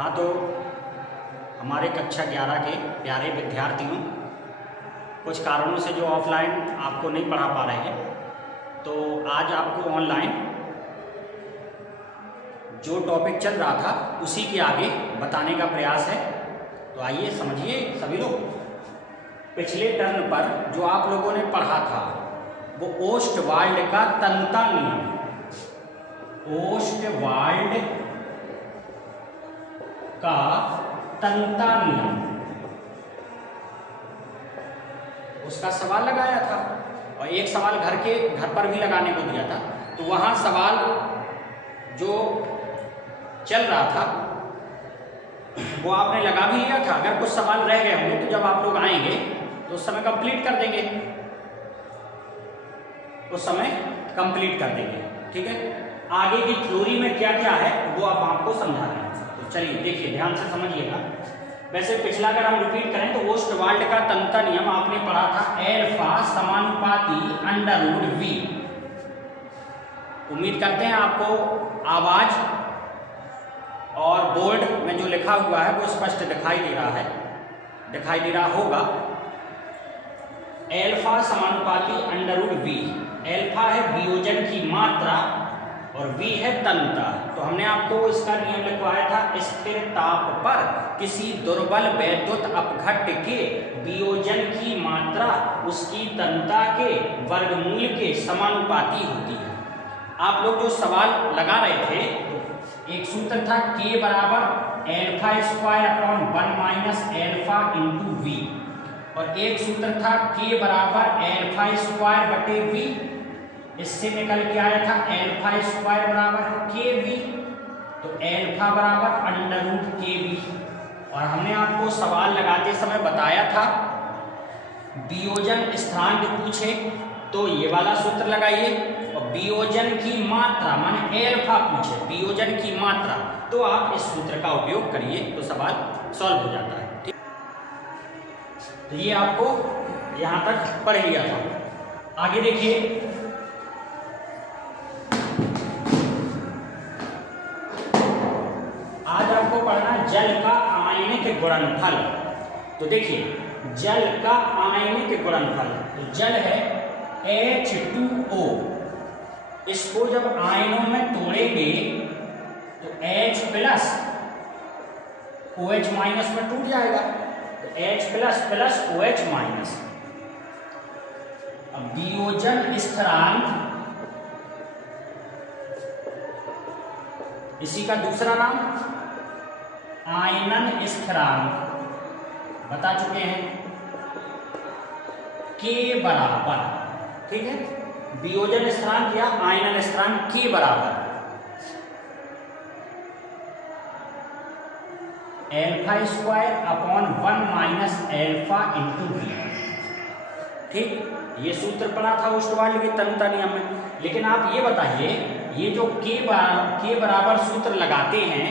हाँ, तो हमारे कक्षा 11 के प्यारे विद्यार्थियों, कुछ कारणों से जो ऑफलाइन आपको नहीं पढ़ा पा रहे हैं, तो आज आपको ऑनलाइन जो टॉपिक चल रहा था उसी के आगे बताने का प्रयास है। तो आइए समझिए सभी लोग। पिछले टर्न पर जो आप लोगों ने पढ़ा था वो ओस्टवाल्ड का तन्यता नियम, ओस्टवाल्ड का तन्यता नियम, उसका सवाल लगाया था और एक सवाल घर पर भी लगाने को दिया था। तो वहाँ सवाल जो चल रहा था वो आपने लगा भी लिया था। अगर कुछ सवाल रह गए होंगे तो जब आप लोग आएंगे तो उस समय कंप्लीट कर देंगे, उस समय कंप्लीट कर देंगे। ठीक है, आगे की थ्योरी में क्या क्या है वो अब आपको समझा रहे हैं। तो चलिए देखिए, ध्यान से समझिएगा। वैसे पिछला अगर हम रिपीट करें तो ओस्टवाल्ड का तन्यता नियम आपने पढ़ा था एल्फा समानुपाती अंडर रूट वी। उम्मीद करते हैं आपको आवाज और बोर्ड में जो लिखा हुआ है वो स्पष्ट दिखाई दे रहा है, दिखाई दे रहा होगा। एल्फा समानुपाती अंडर रूट वी। एल्फा है वियोजन की मात्रा और वी है तन्यता। तो हमने आपको इसका नियम लिखवाया था, स्थिर ताप पर किसी दुर्बल वैद्युत अपघट्य के वियोजन की मात्रा उसकी तन्यता के वर्गमूल के समानुपाती होती है। आप लोग जो सवाल लगा रहे थे, एक सूत्र था k बराबर alpha square upon 1 minus alpha into V, और एक सूत्र था k बराबर एल्फा स्क्वायर बटे वी। इससे निकल के आया था एल्फा स्क्वायर बराबर के वी, तो एल्फा बराबर अंडर रूट के वी। और हमने आपको सवाल लगाते समय बताया था वियोजन स्थिरांक पूछे तो ये वाला सूत्र लगाइए, और वियोजन की मात्रा माने एल्फा पूछे वियोजन की मात्रा तो आप इस सूत्र का उपयोग करिए तो सवाल सॉल्व हो जाता है। ठीक, तो ये आपको यहां तक पढ़ लिया था। आगे देखिए, आज आपको पढ़ना जल का आयनिक गुणनफल। तो देखिए, जल का आयनिक गुणनफल, तो जल है H2O, इसको जब आयनों में तोड़ेंगे तो H प्लस OH माइनस में टूट जाएगा, तो H plus plus OH minus. अब वियोजन स्थिरांक, इसी का दूसरा नाम आयनन स्थिरांक बता चुके हैं, K बराबर, ठीक है, वियोजन स्थिरांक या आयनन स्थिरांक K बराबर alpha square upon 1 minus alpha into V. ठीक, ये सूत्र पढ़ा था ओस्टवाल्ड के तन्यता नियम में। लेकिन आप ये बताइए, ये जो K बराबर सूत्र लगाते हैं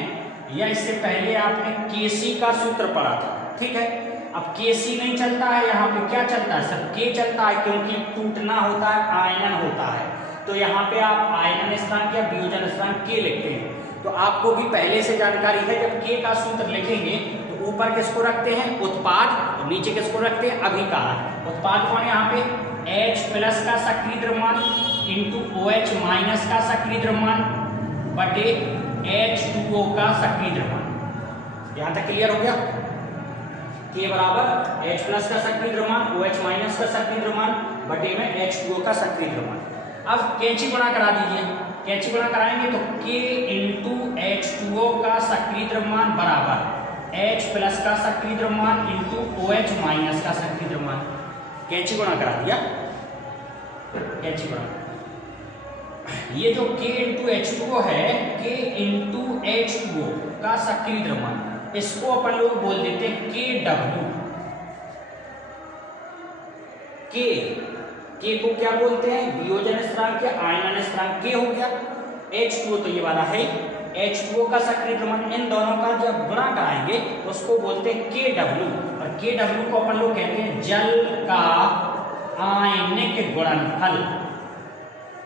या इससे पहले आपने Kc का सूत्र पढ़ा था। ठीक है, अब Kc नहीं चलता है, यहाँ पे क्या चलता है, सिर्फ K चलता है, क्योंकि टूटना होता है, आयनन होता है। तो यहाँ पे आप आयनन स्थिरांक या वियोजन स्थिरांक K लिखते हैं। तो आपको भी पहले से जानकारी है, जब K का सूत्र लिखेंगे तो ऊपर किसको रखते हैं, उत्पाद, और नीचे किसको रखते हैं, अभिकार। उत्पाद कौन है यहाँ पे, H प्लस का सक्रिय द्रव्यमान इंटू OH माइनस का सक्रिय द्रव्यमान बटे H2O का सक्रिय द्रव्यमान। यहाँ तक क्लियर हो गया। K बराबर H प्लस का सक्रिय द्रव्यमान, OH माइनस का सक्रिय द्रव्यमान बटे में H2O का सक्रिय द्रव्यमान। अब कैंची गुणा करा दीजिए, कैंची गुणा कराएंगे तो K इंटू H2O का सक्रिय द्रव्यमान बराबर H प्लस का सक्रिय द्रव्यमान इंटू OH माइनस का सक्रिय द्रव्यमान। कैंची गुणा करा दिया, कैंची गुणा। ये जो K इंटू H2O है, K इंटू H2O का सक्रिय द्रव्यमान, इसको अपन लोग बोल देते हैं KW। K को क्या बोलते हैं, वियोजन स्थिरांक या आयनन स्थिरांक K हो गया। H2O तो ये वाला है, H2O का सक्रिय द्रव्यमान, इन दोनों का जब गुणा कराएंगे तो उसको बोलते हैं KW, और KW को अपन लोग कहते हैं जल का आयनिक गुणनफल,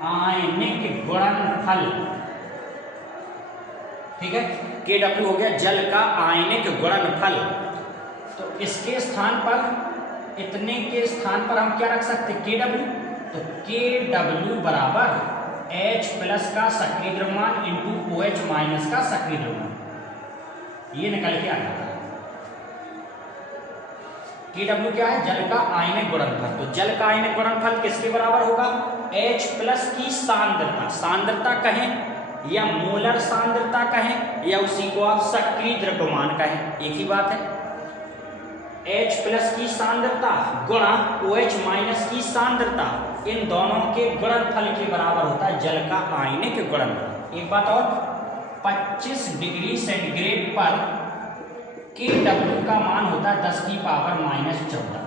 आयनिक गुणनफल। ठीक है, Kw हो गया जल का आयनिक गुणनफल। तो इसके स्थान पर, इतने के स्थान पर हम क्या रख सकते हैं, Kw। तो Kw बराबर H प्लस का सक्रिय द्रव्यमान इंटू OH माइनस का सक्रिय द्रव्यमान, ये निकल के आ जाता है। Kw क्या है, जल का आयनिक गुणनफल। तो जल का आयनिक गुणनफल किसके बराबर होगा, H प्लस की सांद्रता, सांद्रता कहें या मोलर सांद्रता कहें या उसी को आप सक्रिय द्रव्यमान कहें, एक ही बात है। H प्लस की सांद्रता गुणा OH माइनस की सांद्रता, इन दोनों के गुणनफल के बराबर होता है जल का आयनिक गुणनफल। एक बात और, 25 डिग्री सेंटीग्रेड पर Kw का मान होता है 10 की पावर माइनस 14,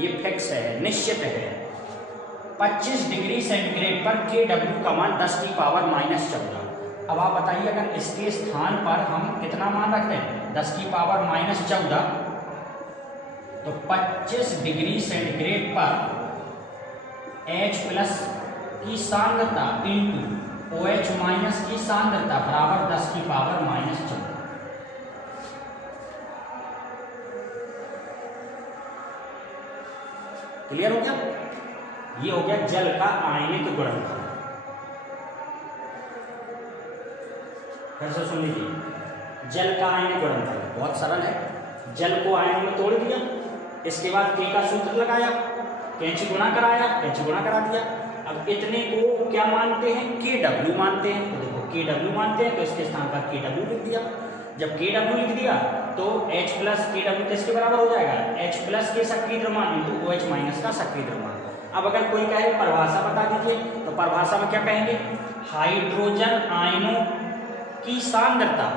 ये फिक्स है, निश्चित है। 25 डिग्री सेंटीग्रेड पर Kw का मान 10 की पावर माइनस 14। अब आप बताइए, अगर इसके स्थान पर हम कितना मान रखते हैं, 10 की पावर माइनस 14, तो 25 डिग्री सेंटीग्रेड पर H प्लस की सांद्रता इंटू OH माइनस की सांद्रता बराबर 10 की पावर माइनस 14। क्लियर हो गया, ये हो गया जल का आयनिक गुणनफल। फिर से सुन लीजिए, जल का आयनिक गुणनफल बहुत सरल है। जल को आयनों में तोड़ दिया, इसके बाद K का सूत्र लगाया, कैंची गुणा कराया, कैंची गुणा करा दिया। अब इतने को क्या मानते हैं, Kw मानते हैं। तो देखो Kw मानते हैं, तो इसके स्थान पर Kw लिख दिया। जब Kw लिख दिया तो H प्लस Kw किसके बराबर हो जाएगा, H प्लस के सक्रिय द्रव्यमान इंटू OH माइनस का सक्रिय द्रव्यमान। अब अगर कोई कहे परिभाषा बता दीजिए, तो परिभाषा में क्या कहेंगे, हाइड्रोजन आयनों की सांद्रता,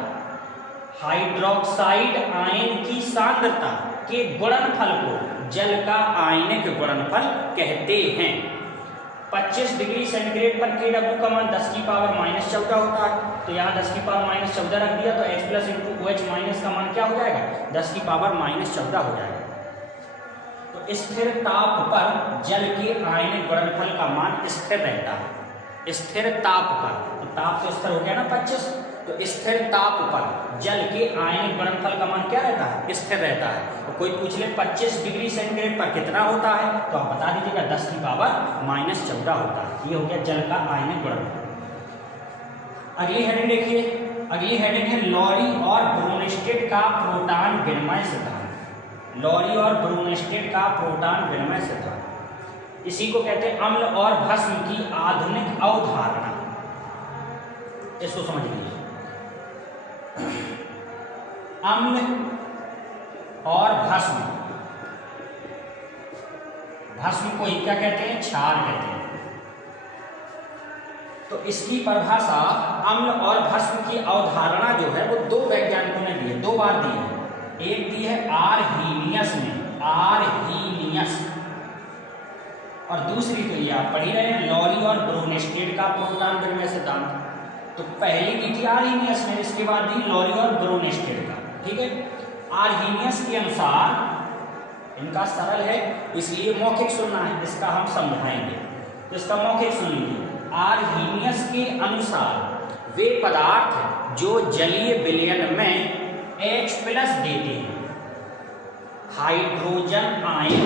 हाइड्रोक्साइड आयन की सांद्रता के गुणनफल को जल का आयनिक गुणनफल कहते हैं। 25 डिग्री सेंटीग्रेड पर Kw का मान 10 की पावर माइनस 14 होता है, तो यहाँ 10 की पावर माइनस 14 रख दिया, तो H plus into OH minus का मान क्या हो जाएगा, 10 की पावर माइनस 14 हो जाएगा। तो स्थिर ताप पर जल के आयनिक गुणनफल का मान स्थिर रहता है। स्थिर ताप पर, तो ताप तो स्थिर हो गया ना 25, तो स्थिर ताप पर जल के आयनिक गुणनफल का मान क्या रहता है, स्थिर रहता है। और कोई पूछ ले 25 डिग्री सेंटीग्रेड पर कितना होता है, तो आप बता दीजिएगा 10 की पावर माइनस 14 होता है। ये हो गया जल का आयनिक गुणनफल। अगली हेडिंग देखिए, अगली हेडिंग है लॉरी और ब्रोनस्टेड का प्रोटॉन विनिमय सिद्धांत। लॉरी और ब्रोनस्टेड का प्रोटॉन विनिमय सिद्धांत, इसी को कहते हैं अम्ल और भस्म की आधुनिक अवधारणा। इसको समझ लीजिए, अम्ल और भस्म, भस्म को ही क्या कहते हैं, क्षार कहते हैं। तो इसकी परिभाषा अम्ल और भस्म की अवधारणा जो है वो दो वैज्ञानिकों ने दी है, दो बार दी है। एक दी है आर्हीनियस ने, आर्हीनियस, और दूसरी तो ये आप पढ़ ही रहे हैं, लॉरी और ब्रोनस्टेड का प्रोटॉन विनिमय सिद्धांत। तो पहली दी थी आर्हीनियस ने, इसके बाद दी लॉरी और ब्रोनस्टेड का। ठीक है, आर्हीनियस के अनुसार, इनका सरल है इसलिए मौखिक सुनना है, इसका हम समझाएंगे, तो इसका मौखिक सुन लीजिए। आर्हीनियस के अनुसार वे पदार्थ जो जलीय विलयन में H प्लस देते हैं, hydrogen ion,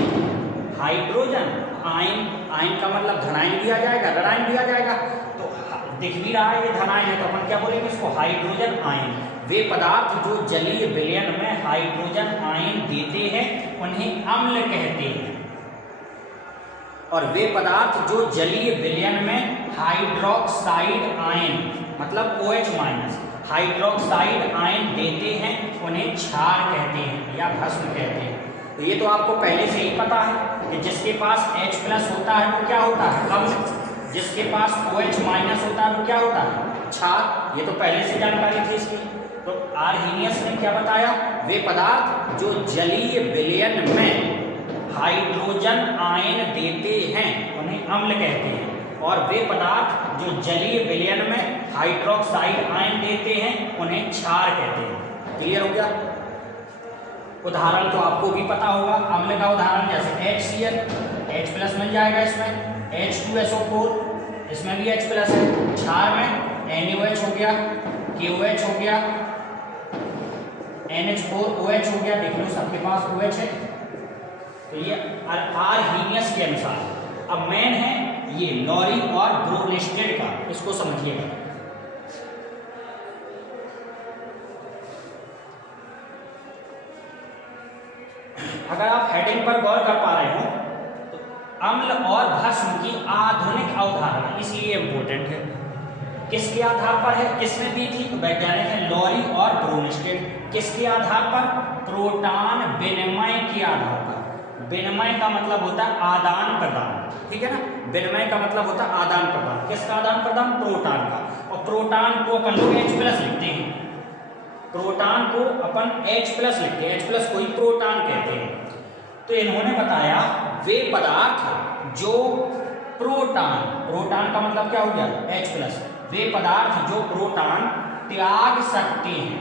hydrogen ion, ion का मतलब धनायन दिया जाएगा, ऋणायन दिया जाएगा, तो दिख भी रहा है ये धनायन है, तो अपन क्या बोलेंगे इसको, हाइड्रोजन आयन। वे पदार्थ जो जलीय विलयन में हाइड्रोजन आयन देते हैं उन्हें अम्ल कहते हैं, और वे पदार्थ जो जलीय विलयन में हाइड्रोक्साइड आयन मतलब OH माइनस हाइड्रोक्साइड आयन देते हैं उन्हें क्षार कहते हैं या भस्म कहते हैं। तो ये तो आपको पहले से ही पता है कि जिसके पास H प्लस होता है वो क्या होता है, अम्ल, जिसके पास OH माइनस होता है वो क्या होता है, क्षार। ये तो पहले से जानकारी थी इसकी। तो आर्हीनियस ने क्या बताया, वे पदार्थ जो जलीय विलयन में हाइड्रोजन आयन देते हैं उन्हें अम्ल कहते हैं, और वे पदार्थ जो जलीय विलयन में हाइड्रोक्साइड आयन देते हैं उन्हें क्षार कहते हैं। क्लियर हो गया। उदाहरण तो आपको भी पता होगा, अम्ल का उदाहरण जैसे HCl, H प्लस मिल जाएगा इसमें, H2SO4 इसमें भी H प्लस है, क्षार में NaOH हो गया, KOH हो गया, NH4OH हो गया, देख लो सबके पास OH है। तो ये आर्हीनियस के अनुसार। अब मेन है ये लॉरी और ब्रोनेस्टेड का, इसको समझिएगा। अगर आप हेडिंग पर गौर कर पा रहे हो तो अम्ल और भस्म की आधुनिक अवधारणा, इसलिए इंपोर्टेंट है। किसके आधार पर है, किसने दी थी? तो वैज्ञानिक है लॉरी और ब्रोनेस्टेड। किसके आधार पर? प्रोटॉन विनिमय के आधार पर। विनिमय का मतलब होता है आदान प्रदान, ठीक है ना। विनिमय का मतलब होता है आदान प्रदान। किसका आदान प्रदान? प्रोटॉन का। और प्रोटॉन को अपन लोग H+ लिखते हैं, प्रोटॉन को अपन H+ लिखते हैं, H+ को ही प्रोटॉन कहते हैं। तो इन्होंने बताया वे पदार्थ जो प्रोटॉन का मतलब क्या हो गया? H+। वे पदार्थ जो प्रोटॉन त्याग सकते हैं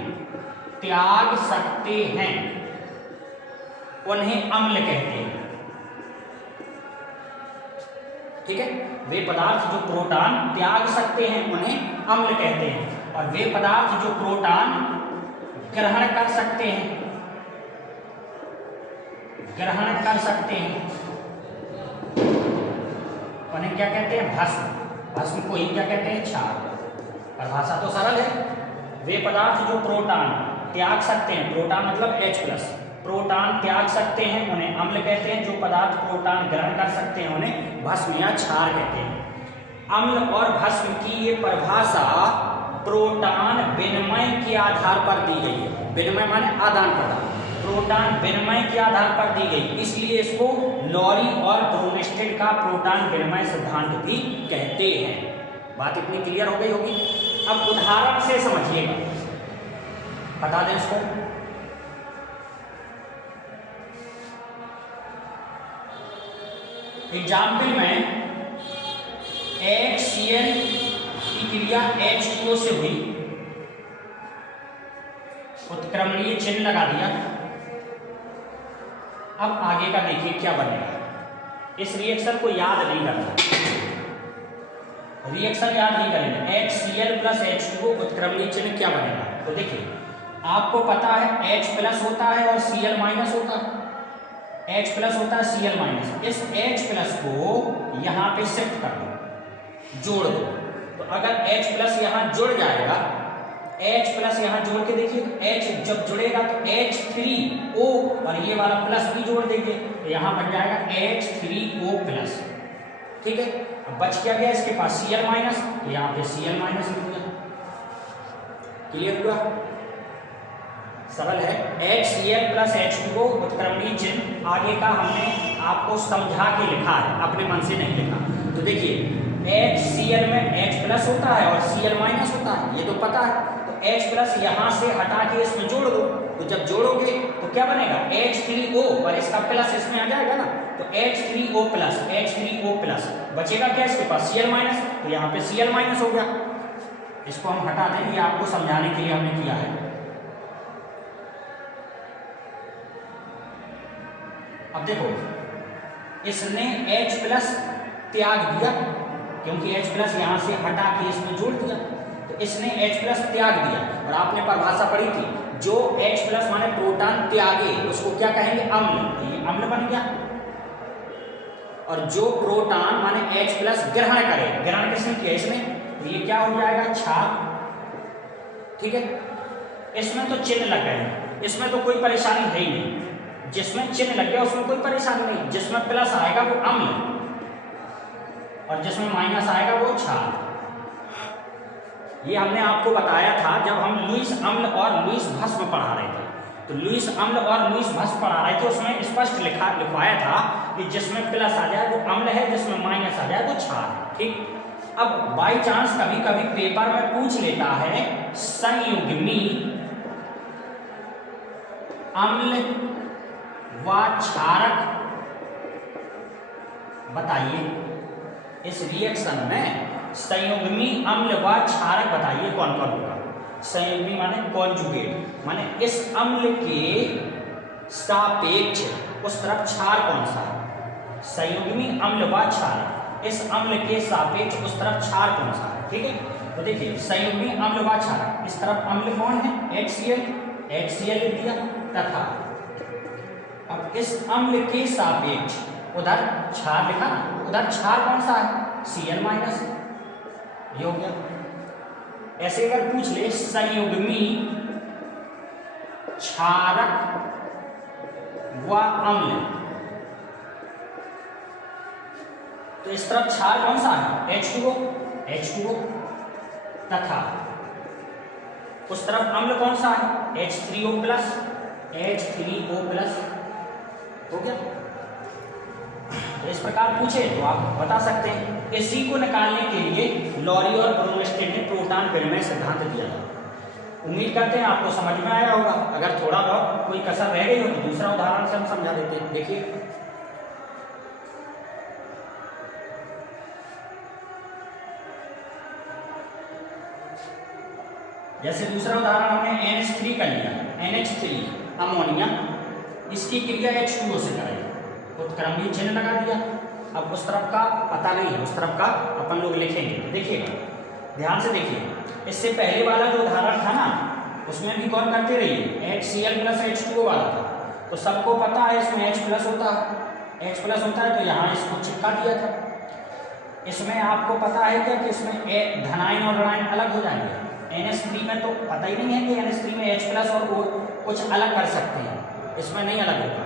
उन्हें अम्ल कहते हैं, ठीक है। वे पदार्थ जो प्रोटॉन त्याग सकते हैं उन्हें अम्ल कहते हैं। और वे पदार्थ जो प्रोटॉन ग्रहण कर सकते हैं उन्हें क्या कहते हैं? भस्म को ही क्या कहते हैं? क्षार। परिभाषा तो सरल है। वे पदार्थ जो प्रोटॉन त्याग सकते हैं, प्रोटॉन मतलब H+, प्रोटॉन त्याग सकते हैं उन्हें अम्ल कहते हैं। जो पदार्थ प्रोटॉन ग्रहण कर सकते हैं उन्हें भस्म या क्षार कहते हैं। अम्ल और भस्म की ये परिभाषा प्रोटॉन विनिमय के आधार पर दी गई है। विनिमय माने आदान प्रदान। प्रोटॉन विनिमय के आधार पर दी गई, इसलिए इसको लॉरी और ब्रोनेस्टेड का प्रोटॉन विनिमय सिद्धांत भी कहते हैं। बात इतनी क्लियर हो गई होगी। अब उदाहरण से समझिएगा, बता दें इसको। एग्जाम्पल में HCl की क्रिया H2O से हुई, उत्क्रमणीय चिन्ह लगा दिया। अब आगे का देखिए क्या बनेगा। इस रिएक्शन को याद नहीं करना, रिएक्शन याद नहीं करेंगे। HCl + H2O उत्क्रमणीय चिन्ह क्या बनेगा? तो देखिए आपको पता है H+ होता है और Cl- होता है। H+ होता है, Cl-। इस H+ को यहाँ पे शिफ्ट कर दो, जोड़ दो। तो अगर H+ यहाँ जुड़ जाएगा, H+ यहाँ जोड़ के देखिए, तो H जब जुड़ेगा तो H3O और ये वाला प्लस भी जोड़ देंगे, तो यहाँ बन जाएगा H3O+, ठीक है। अब बच क्या गया इसके पास? Cl-, तो यहाँ पे Cl- लिख दिया। क्लियर हुआ? सरल है। HCl + H2O उत्क्रमणीय चिन्ह आगे का हमने आपको समझा के लिखा है, अपने मन से नहीं लिखा। तो देखिए HCl में H+ होता है और Cl- होता है, ये तो पता है। तो H+ यहाँ से हटा के इसमें जोड़ दो, तो जब जोड़ोगे तो क्या बनेगा? H3O और इसका प्लस इसमें आ जाएगा ना, तो H3O+। बचेगा क्या इसके पास? Cl-, तो यहाँ पे Cl- हो गया। इसको हम हटा दें, ये आपको समझाने के लिए हमने किया है। अब देखो इसने H+ त्याग दिया, क्योंकि H+ यहां से हटा के इसमें जोड़ दिया, तो इसने H+ त्याग दिया। और आपने परिभाषा पढ़ी थी, जो H+ माने प्रोटॉन त्यागे उसको क्या कहेंगे? अम्ल। तो ये अम्ल बन गया। और जो प्रोटॉन माने H+ ग्रहण करे, ग्रहण किसने किया? इसने, तो ये क्या हो जाएगा? क्षार, ठीक है। इसमें तो चिन्ह लग गए, इसमें तो कोई परेशानी है ही नहीं। जिसमें चिन्ह लग गया उसमें कोई परेशानी नहीं। जिसमें प्लस आएगा वो अम्ल और जिसमें माइनस आएगा वो क्षार। ये हमने आपको बताया था जब हम लुईस अम्ल और लुईस भस्म पढ़ा रहे थे। तो लुईस अम्ल और लुईस भस्म पढ़ा रहे थे, उसमें स्पष्ट लिखवाया था कि जिसमें प्लस आ जाए वो अम्ल है, जिसमें माइनस आ जाए वो क्षार है, ठीक। अब बाई चांस कभी कभी पेपर में पूछ लेता है संयुग्मी अम्ल व क्षारक बताइए। इस रिएक्शन में संयुग्मी अम्ल व क्षारक बताइए कौन कौन होगा। संयुग्मी माने कॉन्जुगेट, माने इस अम्ल के सापेक्ष उस तरफ क्षार कौन सा है? संयुग्मी अम्ल व क्षारक, इस अम्ल के सापेक्ष उस तरफ क्षार कौन सा है? ठीक है। तो देखिए संयुग्मी अम्ल व क्षारक, इस तरफ अम्ल कौन है HCl, HCl लिख दिया, तथा अब इस अम्ल के सापेक्ष उधर क्षार लिखा ना, उधर क्षार कौन सा है Cl माइनस, ये हो गया। ऐसे अगर पूछ ले संयुग्मी क्षारक व अम्ल, तो इस तरफ क्षार कौन सा है H2O तथा उस तरफ अम्ल कौन सा है H3O प्लस, हो गया। तो इस प्रकार पूछे तो आप बता सकते हैं। इसी को निकालने के लिए लॉरी और ब्रोमस्टेड ने प्रोटॉन विनिमय सिद्धांत दिया था। उम्मीद करते हैं आपको समझ में आया होगा। अगर थोड़ा बहुत कोई कसर रह गई हो तो दूसरा उदाहरण से हम समझा देते हैं। देखिए जैसे दूसरा उदाहरण हमने NH3 का लिया, NH3 अमोनिया, इसकी क्रिया H2O से कराई, उत्क्रमणीय चिन्ह लगा दिया। अब उस तरफ का पता नहीं है, उस तरफ का अपन लोग लिखेंगे। देखिएगा ध्यान से देखिए, इससे पहले वाला जो उदाहरण था ना उसमें भी गौर करते रहिए, HCl प्लस H2O वाला था। तो सबको पता है इसमें H प्लस होता है, तो यहाँ इसको चिपका दिया था। इसमें आपको पता है क्या कि इसमें धनायन और ऋणायन अलग हो जाएंगे। NH3 में तो पता ही नहीं है कि NH3 में H प्लस और O कुछ अलग कर सकते हैं, इसमें नहीं अलग होगा।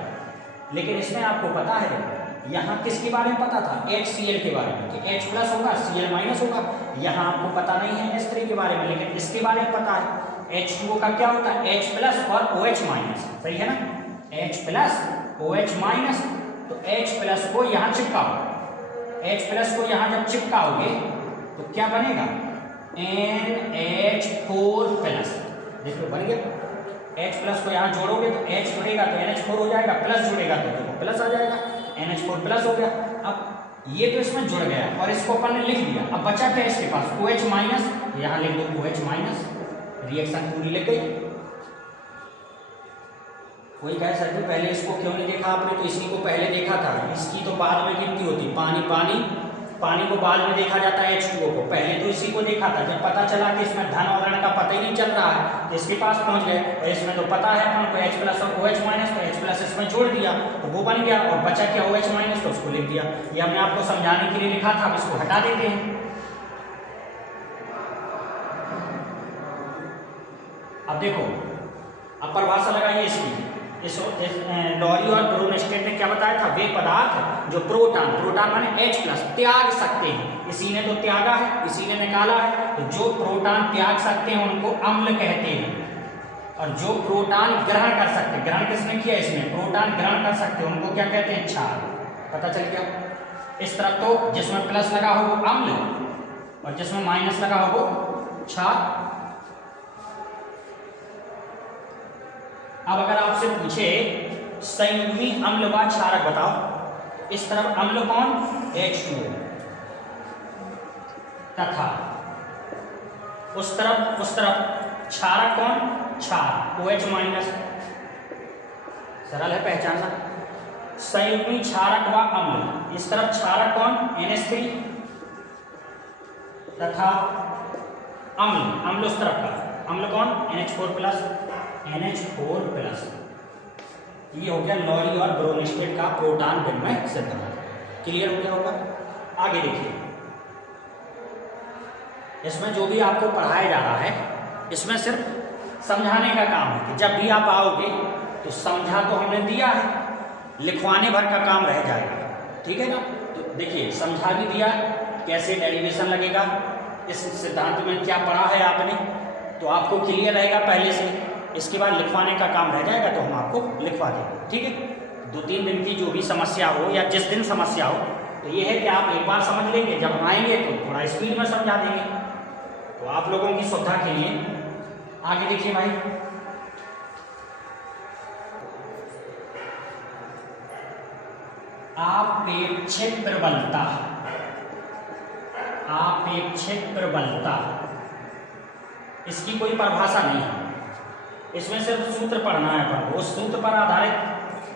लेकिन इसमें आपको पता है, यहाँ किसके बारे में पता था HCl के बारे में कि H प्लस होगा Cl माइनस होगा। यहाँ आपको पता नहीं है NH3 के बारे में, लेकिन इसके बारे में पता है। H2O का क्या होता है H प्लस और OH माइनस, सही है ना, H प्लस OH माइनस। तो H प्लस को यहाँ चिपकाओ, H प्लस को यहाँ जब चिपकाओगे तो क्या बनेगा NH4 प्लस, देखो बन गया। H प्लस को यहाँ जोड़ोगे तो H जुड़ेगा तो NH4 हो जाएगा, प्लस जुड़ेगा तो देखो प्लस आ जाएगा, NH4 प्लस हो गया। अब ये तो इसमें जुड़ गया और इसको अपन ने लिख दिया। अब बचा क्या इसके पास OH माइनस, यहाँ लिख दो OH माइनस, रिएक्शन पूरी लिख गई। कोई कहे सर जी पहले इसको क्यों नहीं देखा आपने, तो इसी को पहले देखा था, इसकी तो बाद में गिनती होती। पानी को बाद में देखा जाता है H2O को, पहले तो इसी को देखा था। जब पता चला कि इसमें धन और ऋण का पता ही नहीं चल रहा है तो इसके पास पहुंच गए, और इसमें तो पता है अपन को H प्लस और OH माइनस, तो H प्लस इसमें जोड़ दिया तो वो बन गया, और बचा क्या OH माइनस, तो उसको लिख दिया। ये हमने आपको समझाने के लिए लिखा था, अब इसको हटा देते हैं। अब देखो अब परिभाषा लगाइए इसकी। इस लॉरी और ब्रोमस्टेड ने क्या बताया था, वे पदार्थ जो प्रोटॉन माने H प्लस त्याग सकते हैं, इसी ने तो त्यागा है, इसी ने निकाला है। तो जो प्रोटॉन त्याग सकते हैं उनको अम्ल कहते हैं, और जो प्रोटॉन ग्रहण कर सकते हैं, ग्रहण किसने किया इसमें, प्रोटॉन ग्रहण कर सकते हैं, उनको क्या कहते हैं क्षार। पता चल गया। इस तरफ तो जिसमें प्लस लगा हो वो अम्ल और जिसमें माइनस लगा हो वो क्षार। अब अगर आपसे पूछे संयुग्मी अम्ल व क्षारक बताओ, इस तरफ अम्ल कौन H2O तथा उस तरफ क्षारक कौन, क्षार OH माइनस। सरल है पहचानना। संयुग्मी क्षारक व अम्ल, इस तरफ क्षारक कौन NH3 तथा अम्ल उस तरफ का, अम्ल कौन NH4 प्लस। ये हो गया लॉरी और ब्रोमस्टेड का प्रोटॉन विनिमय सिद्धांत। क्लियर हो गया होगा। आगे देखिए, इसमें जो भी आपको पढ़ाया जा रहा है इसमें सिर्फ समझाने का काम है कि जब भी आप आओगे तो समझा तो हमने दिया है, लिखवाने भर का काम रह जाएगा, ठीक है ना। तो देखिए समझा भी दिया, कैसे डेरिवेशन लगेगा, इस सिद्धांत में क्या पढ़ा है आपने, तो आपको क्लियर रहेगा पहले से। इसके बाद लिखवाने का काम रह जाएगा तो हम आपको लिखवा देंगे, ठीक है। 2-3 दिन की जो भी समस्या हो या जिस दिन समस्या हो, तो ये है कि आप एक बार समझ लेंगे, जब आएंगे तो थोड़ा स्पीड में समझा देंगे। तो आप लोगों की सुविधा के लिए आगे देखिए भाई, आपेक्षिक प्रबलता, इसकी कोई परिभाषा नहीं है, इसमें सिर्फ सूत्र पढ़ना है अपन। उस सूत्र पर आधारित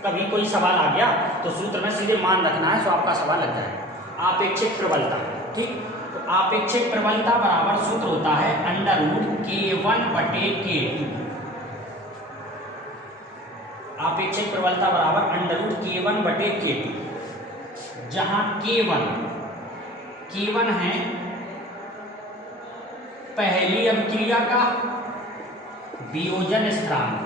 कभी कोई सवाल आ गया तो सूत्र में सीधे मान रखना है, तो आपका सवाल लग जाएगा। आपेक्षिक प्रबलता, ठीक। तो आपेक्षिक प्रबलता बराबर सूत्र होता है √K1/K2। आपेक्षिक प्रबलता बराबर √K1/K2, जहां K1 है पहली अभिक्रिया का वियोजन स्थिरांक,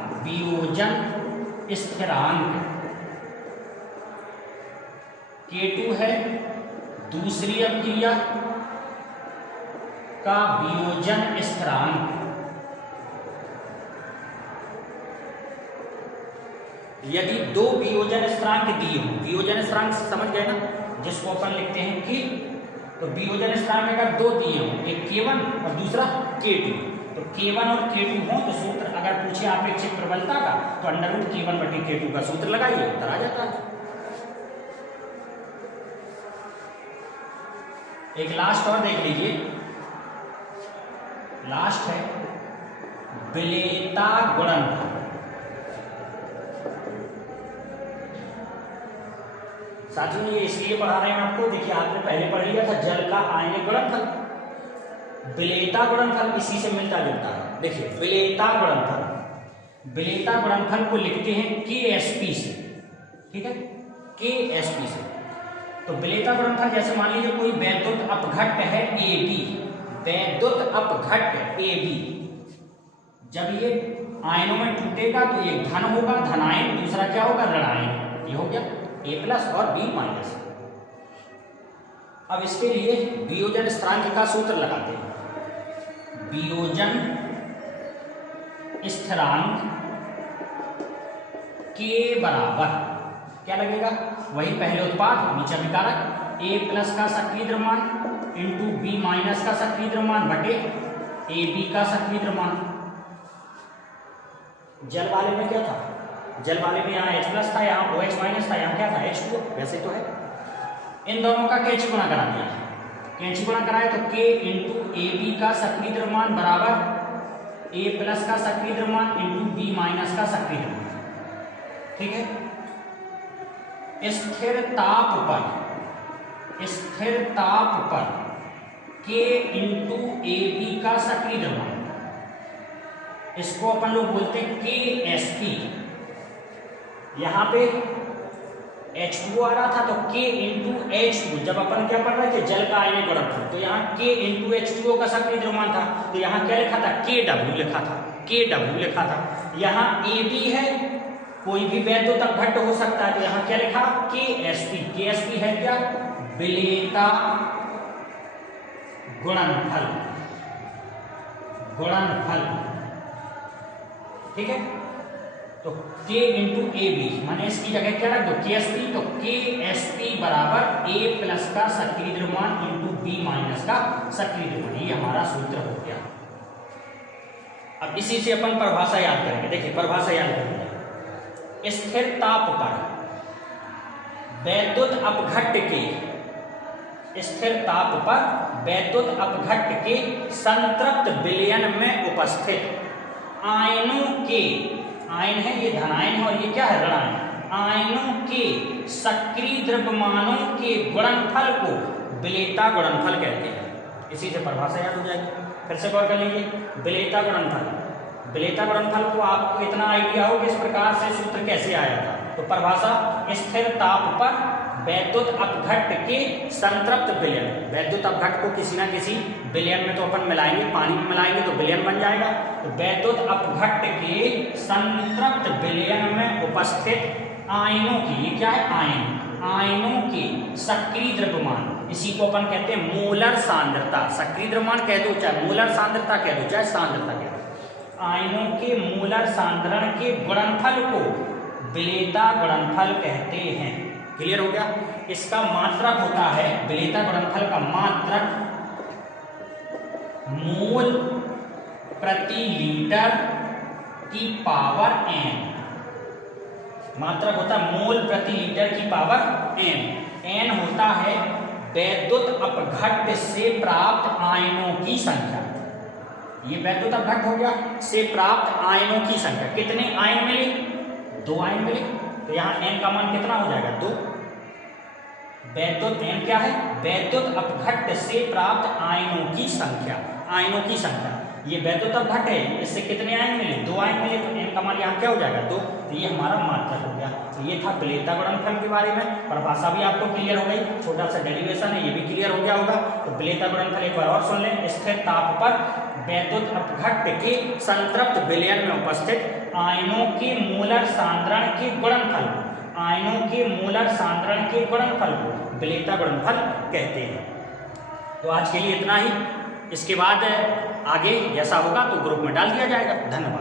K2 है दूसरी अभिक्रिया का वियोजन स्थिरांक। यदि दो वियोजन स्थिरांक दिए हो, वियोजन स्थिरांक समझ गए ना, जिसको अपन लिखते हैं कि, तो वियोजन स्थिरांक अगर दो दिए हो, एक K1 और दूसरा K2, तो K1 और K2 हो तो सूत्र अगर पूछे आपेक्षिक प्रबलता का तो √K1/K2 का सूत्र लगाइए, उत्तर आ जाता है। एक लास्ट और देख लीजिए, लास्ट है विलेयता गुणनफल। साथियों ये इसलिए पढ़ा रहे हैं आपको, देखिए आपने पहले पढ़ लिया था जल का आयनिक गुणनफल, विलेयता गुणनफल इसी से मिलता जुलता है। देखिए विलेयता गुणनफल को लिखते हैं KSP से, ठीक है, KSP से। तो विलेयता गुणनफल जैसे मान लीजिए कोई वैद्युत अपघट्ट है AB, वैद्युत अपघट्ट AB, जब ये आयनों में टूटेगा तो एक धन होगा, धनायन, दूसरा क्या होगा, ऋणायन। ये हो गया A+ और B-। अब इसके लिए वियोजन स्थिरांक का सूत्र लगाते हैं। वियोजन स्थिरांक के बराबर क्या लगेगा, वही पहले उत्पाद नीचे अभिकारक, A+ का सक्रिय द्रव्यमान इंटू B- का सक्रिय द्रव्यमान बटे AB का सक्रिय द्रव्यमान। जल वाले में क्या था, जल वाले में यहाँ H+ था, यहाँ OH- था, यहाँ क्या था, H2O, वैसे तो है। इन दोनों का कैंची गुणा करा दिया, कैंची गुणा कराए तो K इंटू AB का सक्रिय द्रव्यमान बराबर A+ का सक्रिय द्रव्यमान इंटू B- का सक्रिय द्रव्यमान, ठीक है। स्थिर ताप पर K इंटू AB का सक्रिय द्रव्यमान, इसको अपन लोग बोलते हैं KSP। यहाँ पे H2O आ रहा था तो K इंटू H2, जब अपन क्या पढ़ रहे थे जल का आयनिक गुणनफल, तो यहाँ K इंटू H2O का सक्रिय द्रव्यमान था, तो यहाँ क्या लिखा था, KW लिखा था। यहाँ AB है, कोई भी वैद्युत अपघट्ट हो सकता है, तो यहाँ क्या लिखा, KSP है क्या, विलेयता गुणनफल, ठीक है। तो K इंटू AB माने इसकी जगह क्या रख दो, KSP, तो KSP बराबर A+ का सक्रिय द्रव्यमान इंटू B- का सक्रिय द्रव्यमान, ये हमारा सूत्र हो गया। अब इसी से अपन परिभाषा याद करेंगे। देखिए परिभाषा याद करेंगे, स्थिर ताप पर वैद्युत अपघट्ट के संतृप्त विलयन में उपस्थित आयनों के, आयन है ये धनायन है और ये क्या है, ऋणायन, आयनों के सक्रिय द्रव्यमानों के गुणनफल को विलेयता गुणनफल कहते हैं। इसी से परिभाषा याद हो जाएगी। फिर से गौर कर लीजिए, विलेयता गुणनफल को आपको इतना आइडिया हो कि इस प्रकार से सूत्र कैसे आया था। तो परिभाषा, स्थिर ताप पर वैद्युत अपघट्ट के संतृप्त विलयन, वैद्युत अपघट्ट को किसी ना किसी विलयन में तो अपन मिलाएंगे, पानी में मिलाएंगे तो विलयन बन जाएगा। तो वैद्युत अपघट्ट के संतृप्त विलयन में उपस्थित आयनों की, ये क्या है, आयनों के सक्रिय द्रव्यमान, इसी को अपन कहते हैं मोलर सांद्रता। सक्रिय द्रव्यमान कह दो, चाहे मोलर सांद्रता कह दो, चाहे सांद्रता कह दो, आयनों के मोलर सांद्रण के गुणनफल को विलेयता गुणनफल कहते हैं। क्लियर हो गया। इसका मात्रक होता है, विलेयता गुणनफल का मात्रक मोल प्रति लीटर की पावर n, मात्रक होता है मोल प्रति लीटर की पावर n। n होता है वैद्युत अपघट्ट से प्राप्त आयनों की संख्या। ये वैद्युत अपघट्ट हो गया से प्राप्त आयनों की संख्या। कितने आयन मिले, 2 आयन मिले, तो यहाँ n का मान कितना हो जाएगा, 2। वैद्युत एन क्या है? वैद्युत अपघट्ट से प्राप्त आयनों की संख्या, आयनों की संख्या। ये वैद्युत अपघट्ट है, इससे कितने आयन मिले? 2 आयन मिले, तो एन का मान यहाँ क्या हो जाएगा? 2। तो ये हमारा मात्रक हो गया। तो ये था विलेयता गुणनफल के बारे में। परिभाषा भी आपको क्लियर हो गई, छोटा सा डेरिवेशन है ये भी क्लियर हो गया होगा। तो विलेयता गुणनफल एक बार और सुन लें। स्थिर ताप पर वैद्युत अपघट्ट के संतृप्त विलयन में उपस्थित आयनों के मूलर सांद्रण के गुणनफल, आयनों के मूलर सांद्रण के गुणनफल को विलेयता गुणनफल कहते हैं। तो आज के लिए इतना ही। इसके बाद आगे जैसा होगा तो ग्रुप में डाल दिया जाएगा। धन्यवाद।